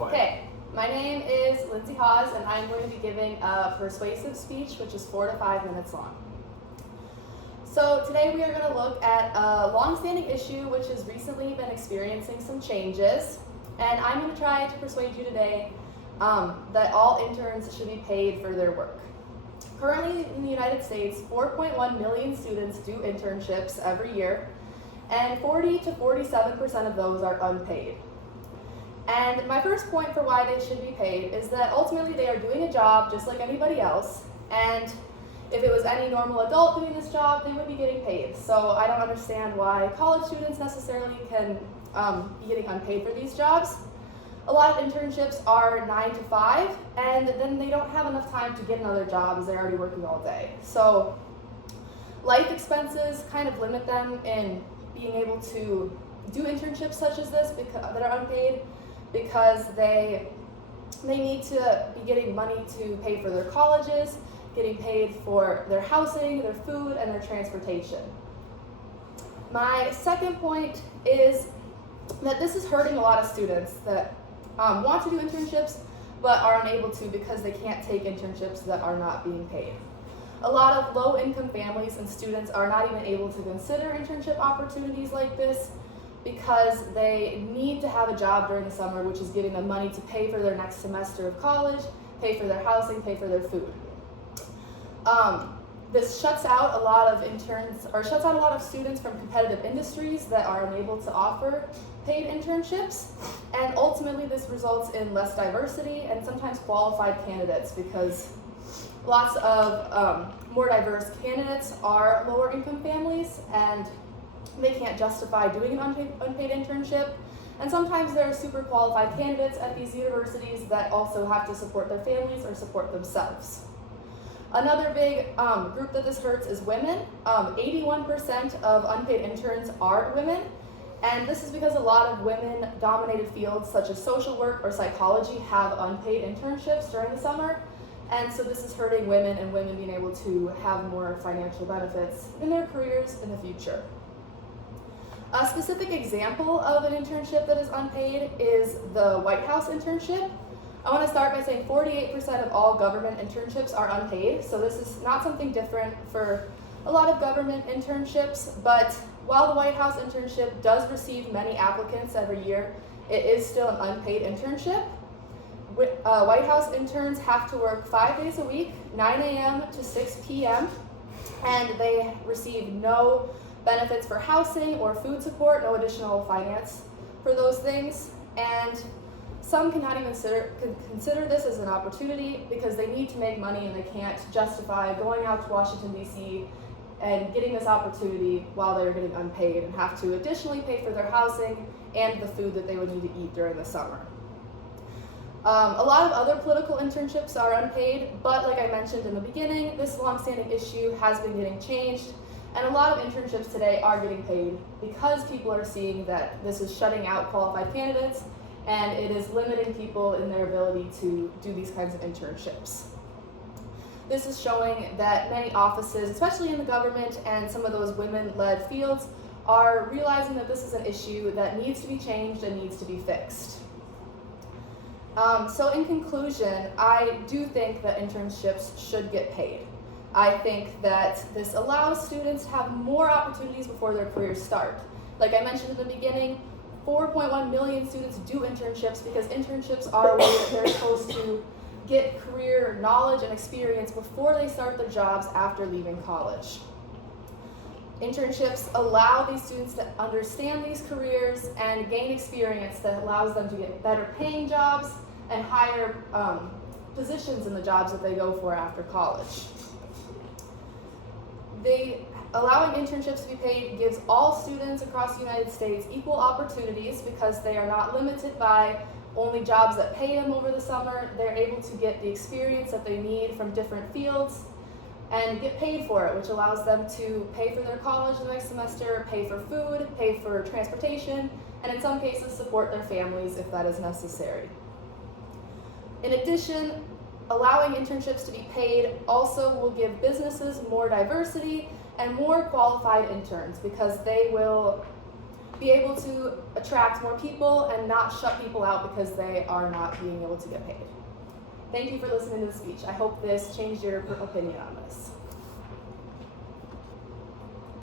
Okay, my name is Lindsay Hawes, and I'm going to be giving a persuasive speech, which is 4 to 5 minutes long. So today we are going to look at a long-standing issue which has recently been experiencing some changes, and I'm going to try to persuade you today that all interns should be paid for their work. Currently in the United States, 4.1 million students do internships every year, and 40 to 47% of those are unpaid. And my first point for why they should be paid is that ultimately they are doing a job just like anybody else, and if it was any normal adult doing this job, they would be getting paid. So I don't understand why college students necessarily can be getting unpaid for these jobs. A lot of internships are 9 to 5, and then they don't have enough time to get another job as they're already working all day. So life expenses kind of limit them in being able to do internships such as this that are unpaid, because they need to be getting money to pay for their colleges, getting paid for their housing, their food, and their transportation. My second point is that this is hurting a lot of students that want to do internships but are unable to because they can't take internships that are not being paid. A lot of low-income families and students are not even able to consider internship opportunities like this because they need to have a job during the summer, which is giving them money to pay for their next semester of college, pay for their housing, pay for their food. This shuts out a lot of interns, or shuts out a lot of students from competitive industries that are unable to offer paid internships, and ultimately this results in less diversity and sometimes qualified candidates, because lots of more diverse candidates are lower income families and they can't justify doing an unpaid internship. And sometimes there are super qualified candidates at these universities that also have to support their families or support themselves. Another big group that this hurts is women. 81% of unpaid interns are women, and this is because a lot of women-dominated fields such as social work or psychology have unpaid internships during the summer, and so this is hurting women and women being able to have more financial benefits in their careers in the future. A specific example of an internship that is unpaid is the White House internship. I want to start by saying 48% of all government internships are unpaid, so this is not something different for a lot of government internships, but while the White House internship does receive many applicants every year, it is still an unpaid internship. White House interns have to work 5 days a week, 9 a.m. to 6 p.m., and they receive no benefits for housing or food support, no additional finance for those things, and some cannot even consider this as an opportunity because they need to make money and they can't justify going out to Washington, D.C. and getting this opportunity while they're getting unpaid and have to additionally pay for their housing and the food that they would need to eat during the summer. A lot of other political internships are unpaid, but like I mentioned in the beginning, this longstanding issue has been getting changed, and a lot of internships today are getting paid because people are seeing that this is shutting out qualified candidates and it is limiting people in their ability to do these kinds of internships. This is showing that many offices, especially in the government and some of those women-led fields, are realizing that this is an issue that needs to be changed and needs to be fixed. So in conclusion, I do think that internships should get paid. I think that this allows students to have more opportunities before their careers start. Like I mentioned in the beginning, 4.1 million students do internships because internships are a way that they're supposed to get career knowledge and experience before they start their jobs after leaving college. Internships allow these students to understand these careers and gain experience that allows them to get better paying jobs and higher positions in the jobs that they go for after college. Allowing internships to be paid gives all students across the United States equal opportunities because they are not limited by only jobs that pay them over the summer. They're able to get the experience that they need from different fields and get paid for it, which allows them to pay for their college the next semester, pay for food, pay for transportation, and in some cases support their families if that is necessary. In addition, allowing internships to be paid also will give businesses more diversity and more qualified interns because they will be able to attract more people and not shut people out because they are not being able to get paid. Thank you for listening to the speech. I hope this changed your opinion on this.